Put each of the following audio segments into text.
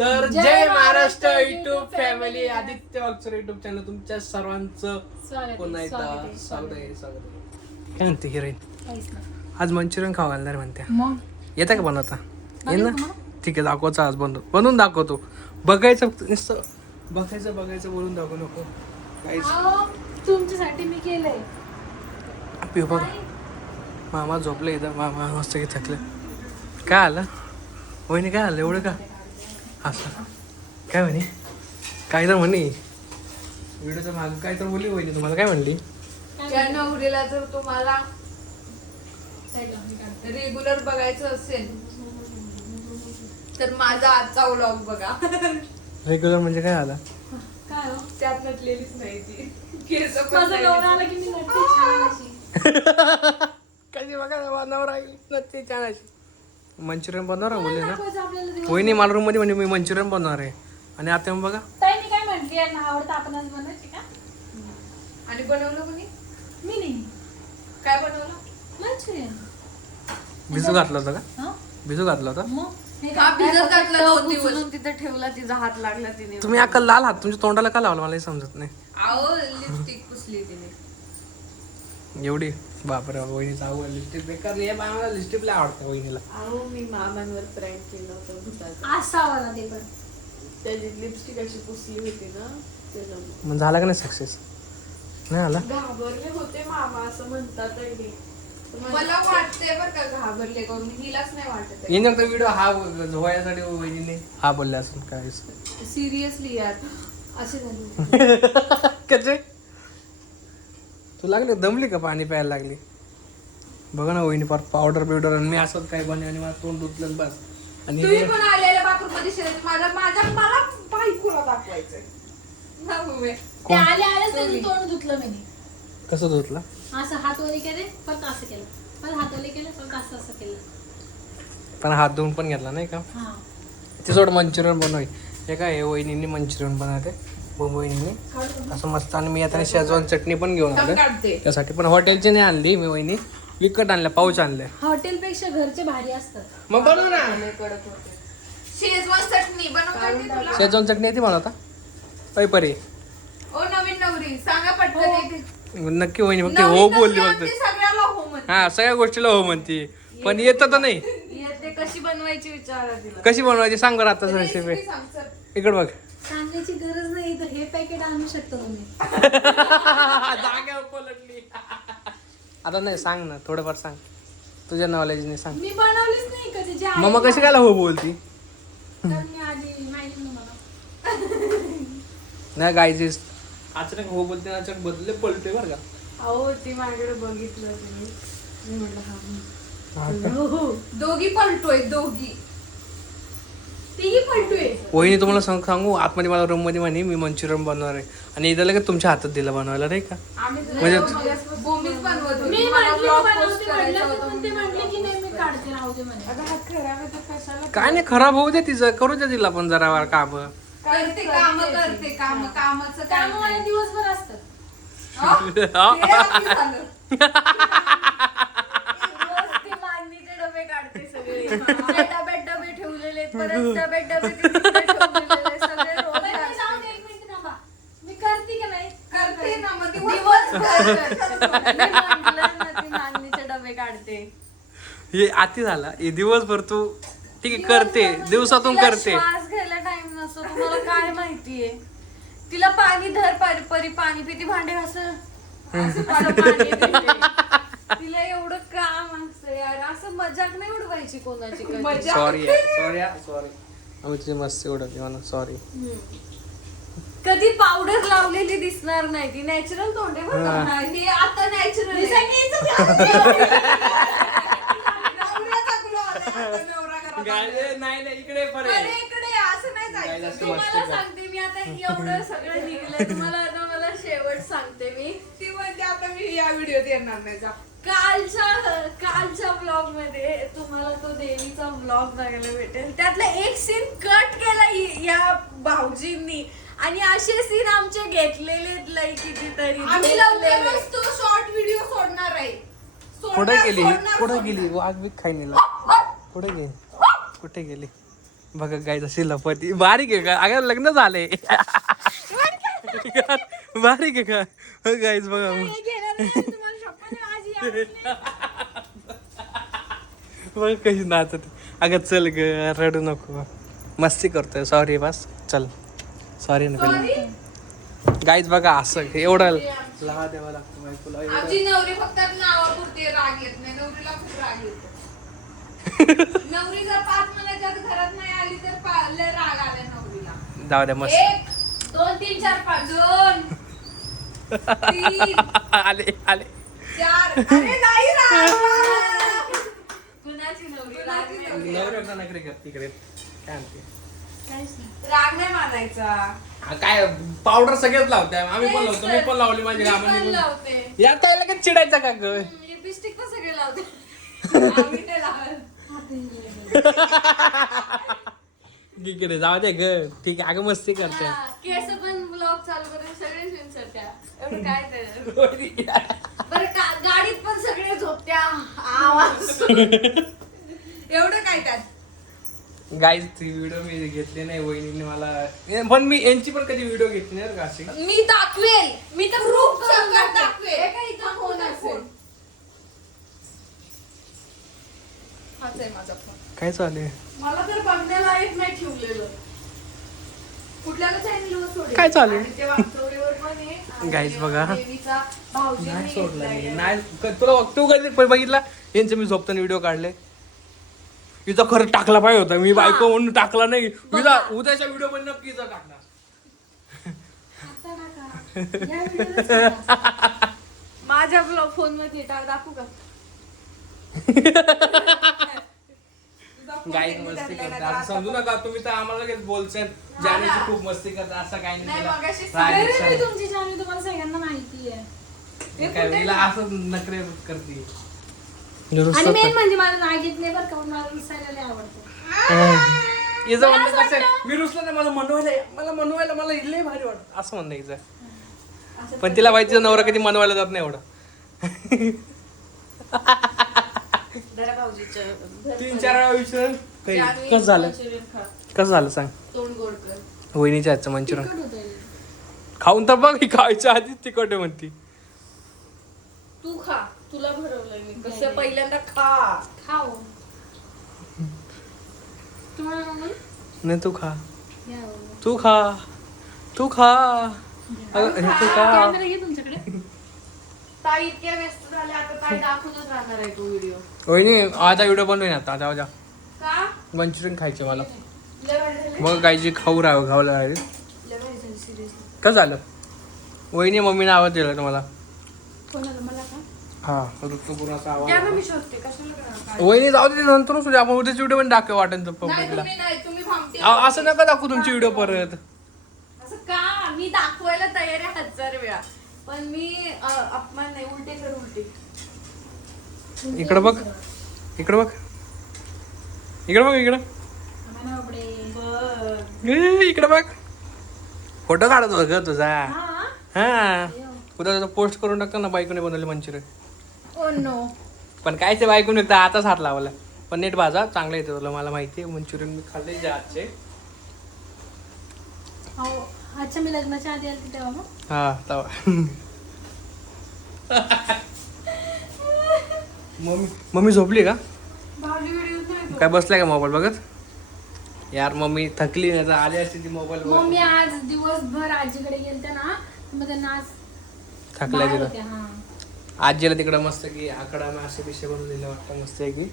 तर जय Maharashtra YouTube family, Aditya Wagchore YouTube channel तुमच्या सर्वांचं पुन्हा एकदा स्वागत आहे. काय म्हणते हिरोईन? आज मंचुरियन खावा घालणार म्हणते. येतं का बनवता? येईल ना? ठीक आहे, दाखवचा आज बनवून दाखवतो. बघायचं नुसतं बघायचं बोलून दाखवू नको. तुमच्यासाठी मी केलंय. पिऊ बघ, मामा झोपले इथं. मामा मस्त की थकले. काय आलं वहिनी? काय आलं एवढं का असं? काय म्हणे? काय तर म्हणे व्हिडिओच्या माग काय तर बोलली वहिनी. तुम्हाला काय म्हणली? त्या नवरीला जर तुम्हाला रेग्युलर बघायचं असेल तर माझा आजचा व्लॉग बघा. रेग्युलर म्हणजे काय आला? काय हो? त्यात नटलेलीच नाही ती. केस पण माझा नाही. नवरा आला की मी नटते छान अशी. कधी बघा नवरा नक्की छान अशी. मंचुरियन बनवणार बोलले ना दाखवायचं आपल्याला दिवस. वहिनी मला रूम मध्ये म्हणजे मी मंचुरियन बनवणार आहे. आणि आता मग बघा ताई मी काय म्हटली यांना आवडतं आपण आज बनवायची का? आणि बनवलं कोणी? मी नाही. काय बनवलं? मंचुरियन. भिजू घातला होता का? हा? भिजू घातला होता? मग हे का काय? भिजत घातलं टव 2 दिवस उचलून तिथं ठेवला, तिचा हात लागला तिने. तुम्ही अक्का लाल हात तुमच्या तोंडाला का लावला मला हे समजत नाही. आओ लिपस्टिक पुसली तिने. एवढी बापरे वहिनीचा आवड लिपस्टिक बेकार नाही. मला लिपस्टिक लय आवडते वहिनीला. आओ मी मामांवर प्रँक केलं होतं भूताचं. असावा ते पण. त्याची लिपस्टिक अशी पुसली होती ना, त्याच्यामुळे मग झाला का नाही सक्सेस? नाही आला? घाबरले होते मामा असं म्हणतात. मला वाटते बरं का घाबरले करून, हिलाच नाही वाटत आहे. येणार तर व्हिडिओ हा झोवायसाठी वहिनीने हा बोलले असेल काय. सिरियसली यार असे झाले. कसे तू लागली दमली का? पाणी प्यायला लागली बघा ना वहिनी. फार पावडर बिवडर आणि मी असंच काय बने आणि मला तोंड दुखलं बस. आणि तुम्ही पण आलेल्या बाथरूम मध्ये शिरायचं. मला बायकोला दाखवायचंय ना मम्मी. ते आल्याच त्यांनी तोंड धुतलं मी. कसं धुतलं? असं हात वरी केले पण असं केलं, पण हात वरी केलं पण असं केलं. पण हात धुवून पण घेतला नाही का? हा. ते सोड मंचुरियन बनवाय. हे काय हे वहिनींनी मंचुरियन बनवते वहिनींनी असं मस्त. आणि मी आता शेजवान चटणी पण घेऊन आलो काढते त्यासाठी. पण हॉटेलची नाही आणली मी वहिनी, विकत आणल्या, पाऊच आणले. हॉटेलपेक्षा घरचे भारी असतात. मग बनव ना. कडक होते. शेजवान चटणी बनवता येते तुला? शेजवान चटणी येते बनवता? परी ओ नवीन नवरी सांगा पटकन. नक्की वहिनी फक्त हो बोलली फक्त. सगळ्याला हो म्हणते. हा सगळ्या गोष्टीला हो म्हणते, पण येतं तर नाही. येते कशी बनवायची विचारा तिला. कशी बनवायची सांग बरं आता रेसिपी. रेसिपी सांग सर. इकडे बघ. सांगायची गरज नाही तर हे पॅकेट आणू शकतो तुम्ही. जाग्यावर पलटली. आता नाही सांग ना, थोडंफार सांग तुझ्या नॉलेजने सांग. मी बनवलीच नाही कधी. जे आहे मग कशी काय हो बोलती? तर मी आधी माहिती नाही मला. नाही गायची अचानक हो बोलते, अचानक बदले पलटे बरं का. अहो ती माझ्याकडे बघितलं तिने. मी म्हटलं हा. हा का? हो हो. दोघी पलटोय दोघी. तीही पलटूय. वहिनी तुम्हाला सांगू आतमध्ये मला रूम मध्ये म्हणे मी मंचुरियन बनवणार आहे आणि इथं लगेच तुमच्या हातात दिलं बनवायला नाही का. म्हणजे भूमीच बनवत होती. मी मला म्हटली vlog बनवते post करायचा म्हटलं होता पण ते म्हणून म्हटले की नाही मी काढते राहू दे म्हणे. आता हात खराब आहे तर कशाला? काय नाही, खराब होऊ दे तिचं, करू दे तिला पण जरा काम. करते कामाचं काय त्यामुळे मला दिवसभर असतात. ते आधी झालं. रोज ती मागणीचे डबे काढते सगळे. त्या डब्यात डबे ठेवलेले, परत डब्यात डबे तिकडे ठेवलेले, सगळे रोज पण मी जाऊ दे, एक मिनिट थांबा. मी करते का नाही? करते ना मग दिवसभर. मी म्हटलं ना ती मागणीचे डबे काढते. हे आती झाला. हे दिवसभर तू ठीक आहे करते, दिवसातून तिला करते. श्वास घ्यायला टाइम नसतो. तुम्हाला काय माहितीये? तिला पाणी धर परी पाणी पिती, भांडे घासं. असं पाणी देते. तिला एवढं काम असतं यार. असं मजाक नाही उडवायची कोणाची कधी. सॉरी आम्ही तुझी मस्ती उडवली म्हणा, सॉरी. कधी पावडर लावलेली दिसणार नाही. ती नॅचरल तोंड आहे बरं का. हे आता नॅचरल नाही इकडे इकडे असं नाही जायचं. तुम्हाला सांगते मी आता एवढं सगळं निघलंय. तुम्हाला आता मला शेवट सांगते मी. ती म्हणते आता मी या व्हिडिओत येणार नाही. जा. कालच्या ब्लॉग मध्ये तुम्हाला तो देवीचा ब्लॉग बघायला भेटेल. त्यातला एक सीन कट केला या भाऊजींनी आणि असे सीन आमचे घेतलेले लय कितीतरी. आम्ही लवकरच तो शॉर्ट व्हिडिओ सोडणार आहे. कुठे गेली वाघ बी खाई नेला. कुठे गेली बघा गाईज अशी लपती बारीक आहे का अगं लग्न झालंय बारीक आहे का गाईज बघा बघ कशी नाचत अगं चल ग रडू नको मस्ती करतोय सॉरी बस चल सॉरी नको गाईज बघा असं एवढं लहा द्यावा लागतो बायकोला आमची नवरी फक्त नावापुरती राग येत नाही नवरीला खूप राग येतो नवरी जर 5 महिन्याच्या आत घरात नाही आली तर लय राग आला नवरीला जाऊ द्या मस्त 1 2 3 4 5 2 3 आले आले 4 अरे नाही राग कुणाची नवरी राग नाही नवऱ्याला नखरे कर तिकडे काय म्हणते राग नाही मानायचा काय पावडर सगळेच लावते आम्ही पण लावतो मी पण लावली माझी मी पण गावाने लावते या काय लगेच चिडायचा का ग लिपस्टिक पण सगळे लावते आम्ही नाही लावत इकडे जाऊ दे ग ठीक आहे अगं मस्ती करते हा, केस पण ब्लॉग चालू करून सगळे विंचरत्या एवढं काय ते बरं गाडीत पण सगळे झोपत्या आवाज एवढं काय त्यात गाईज ती व्हिडिओ मी घेतली नाही वहिनीने मला पण मी यांची पण कधी व्हिडिओ घेतली नाही का अशी मी दाखवेल मी तर प्रूफ करून दाखवेल एका इथं फोन असेल हाच आहे माझा फोन काय चालू आहे मला तर बघण्याला येत नाही ठेवलेलं कुठल्याला चॅनलवर सोडेल काय चालू आहे? आणि ते वास्तवरीवर पण आहे आणि Guys, बघा. देवीचा भाऊजींनी नाही सोडला मी घेतलाय. नाही तुला तू कधी बघितला यांचं मी झोपताना व्हिडिओ काढले हिचा खरं टाकला पाहिजे होता मी बायको म्हणून टाकला नाही हिला उद्याच्या व्हिडिओ पण नक्की हिचा टाकणार या व्हिडिओला सांगा. माझ्या फोन मध्ये दाखवू का गाईड मस्ती करते असं समजू नका तुम्ही तर आम्हाला लगेच बोलशाल जाण्याची खूप मस्ती करते असं काही नाही नाही, तिला मगाशी राग अरे, येतो. मी तुमची चॅनल तुम्हाला सगळ्यांना माहिती आहे काय हिला असं नखरे करते आणि मेन म्हणजे मला राग येत नाही बरं का मला रुसायला लय आवडतं हिचं म्हणणं कसं आहे, मी रुसलं ना मला मला लय भारी वाटत असं म्हणणं हिचं पण तिला माहिती नवरा कधी मनवायला जात नाही एवढं जरा भाऊजीचं 3-4 वेळा विचार जान्हवी कसं झालं मंचुरियन खा. कसं झालं सांग तोंड गोड कर वहिनीच्या हातचं मंचुरियन तिखट होतं हे. खाऊन तर बघ ही खायच्या आधीच तिखट आहे म्हणती तू खा तुला भरवलंय मी कसं पहिल्यांदा खा खाओ तुम्हाला मग नाही तू खा या हो. तू खा तू खा अगं, हे तू खा कॅमेरा घे तुमच्याकडे ताई इतक्या व्यस्त झाल्या आता ताई दाखवतच राहणार आहे तो व्हिडिओ वहिनी आता व्हिडिओ बनवून आता जाऊ जा का मंचुरियन खायचे मला लय वाईट झालं मग गायची खाऊ घावला लय वाईट झालं सिरियसली कसं झालं वहिनी मम्मीने आवाज दिला तुम्हाला कोणाला मला का हा ऋतुपूर्णाचा द्या ना आवाज मी शोधते कशाला करणार? वहिनी जाऊ दे नंतर सुद्धा आपण उद्याची व्हिडिओ पण दाखव वाटेल तर नाही पब्लिकला तुम्ही नाही तुम्ही भामटे असं नका दाखवू तुमची व्हिडिओ परत असं का मी दाखवायला तयार आहे 1000 वेळा पण मी अपमान नाही उलटे कर उलटे इकडं बघ इकडं बघ इकडं बघ इकडं आम्हाला बापडे. इकडं बघ फोटो काढत होता ग तुझा हा हा उद्या तुझा पोस्ट करून टाकतो ना बायकोने बनवले मंचुरियन ओ नो पण काय ते बायकोने एकदा आताच हात लावला पण नीट भाजा चांगलं येते तुला मला माहिती आहे मंचुरियन मी खाल्ले जे आजचे हो अच्छा मी लग्नाच्या आधी आली तेव्हा मग हा तवा मम्मी झोपली का भाजी व्हिडिओ नाही काय बसलाय का मोबाईल बघत यार मम्मी थकली नाही तर आली असते ती मोबाईल मम्मी आज दिवसभर आजीकडे गेलते ना मग त्यांना आज थकल्या बाहेर तिला होत्या, हा. आजीला तिकडं मस्त की आकडा मासे बिशे बनवून दिले वाटतं मस्त की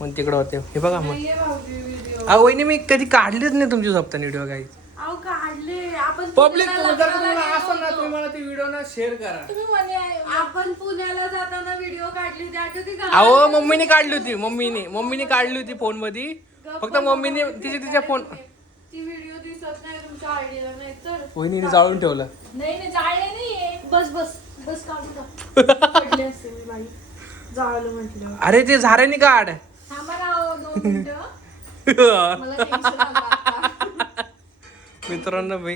पण तिकडं होते हे बघा मग नाहीये भाजी व्हिडिओ वहिनी मी कधी काढलीच नाही तुमची झोपताना व्हिडिओ काही अहो काढले आपण पब्लिक पुण्याला जर लग्नाला तुम्हाला गेलो असं ना होतो. तुम्ही मला ती व्हिडिओ ना शेअर करा तुम्ही म्हणे आपण पुण्याला जाताना व्हिडिओ काढली होती आठवते का अहो मम्मीने काढली होती मम्मीने काढली होती फोन मध्ये फक्त मम्मीने तिच्या फोन ती व्हिडिओ दिसत नाही तुमच्या आयडीला नाही तर वहिनीने जाळून ठेवलं नाही जाळले नाहीये बस बस बस काढू का पडले असते मी बाई जाळलं म्हटलं अरे ते झाऱ्याने काढ थांबा राव 2 मिनिटं मला टेन्शन आलं आता. मित्रांनो मी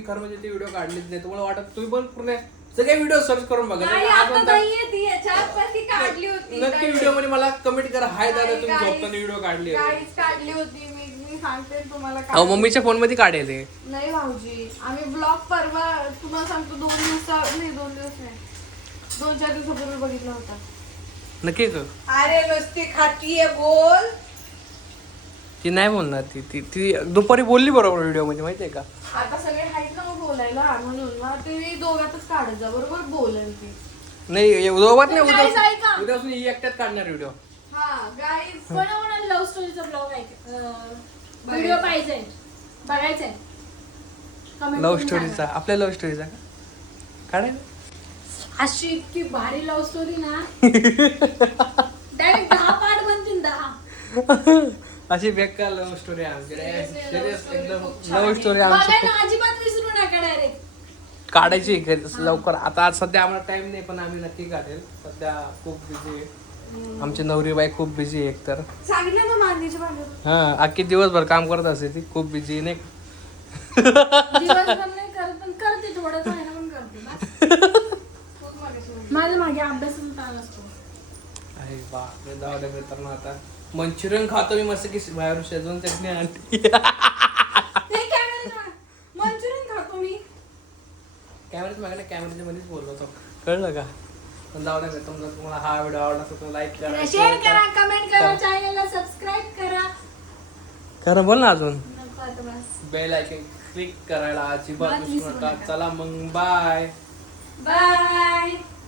खरं म्हणजे ते व्हिडिओ काढलेच नाही तुम्हाला वाटत तुम्ही पण पूर्ण सगळे व्हिडिओ सर्च करून बघा नाही आज आता नंतर नाहीये ती याच्यात पण ती काढली होती नक्की व्हिडिओ मध्ये मला कमेंट करा हाय दादा तुम्ही Guys, झोपताना व्हिडिओ काढली आहे. काहीच काढली होती मी सांगते तुम्हाला अहो काय. मम्मीच्या फोन मध्ये काढेल हे. नाही भाऊजी आम्ही ब्लॉग परवा तुम्हाला सांगतो 2 दिवस नाही 2-4 दिवसापूर्वी बघितला होता. नक्की का? अरे नुसती खातीये बोल. ती नाही बोलणार ती ती ती दुपारी बोलली बरोबर व्हिडिओ मध्ये माहितीये का? आता सगळे आहेत ना मग बोलायला म्हणून मग तुम्ही दोघातच काढत जा बरोबर बोलेल ती. नाही दोघात नाही तर guys ऐका. उद्यापासून ही एकट्यात काढणार व्हिडिओ. हा गाईज कोणाकोणा लव्ह स्टोरीचा ब्लॉग आहे व्हिडिओ पाहिजे बघायचंय Comment लव्ह करून स्टोरीचा आपल्या लव्ह स्टोरीचा का काढायला? सांगा. अशी इतकी भारी लव्ह स्टोरी ना डायरेक्ट 10 पार्ट बनतील 10. अशी बेकार लव्ह स्टोरी आमच्याकडे Seriously, सिरियस love story एकदम खूप छान लव्ह आहे. स्टोरी आमची बघायला अजिबात विसरू नका डायरेक्ट. काढायची लवकर. आता आज सध्या आम्हाला टाइम नाही पण आम्ही नक्की काढेल. सध्या खूप बिझी आहे. आमची नवरी बाई खूप बिझी आहे एकतर. सांगितलं ना मांदीच्या भांड्यावर. हा अख्खी दिवसभर काम करत असते ती खूप बिझी नाही. दिवसभर नाही करत पण करते थोडं आहे ना पण करते बस. खूप मागाशी बोलली. माझ्या मागे अभ्यासाचा ताण असतो. अरे बापरे जाऊ दे मित्रांनो आता मंचुरियन खातो मी मस्त की बाहेर शेजवान चटणी आणली. नाही कॅमेरा मंचुरियन खातो मी. कॅमेऱ्यात मागे कॅमेऱ्याच्या मध्येच बोललो होतो कळलं का? पण जाऊ दे मित्रांनो तुम्हाला हा व्हिडिओ आवडला असेल तर लाईक करा शेअर करा कमेंट करा चॅनलला सबस्क्राईब करा. करा बोल ना अजून नको आता बस. बेल आयकॉन क्लिक करायला अजिबात बात विसरू विसरू नका. नका. चला मग बाय. बाय.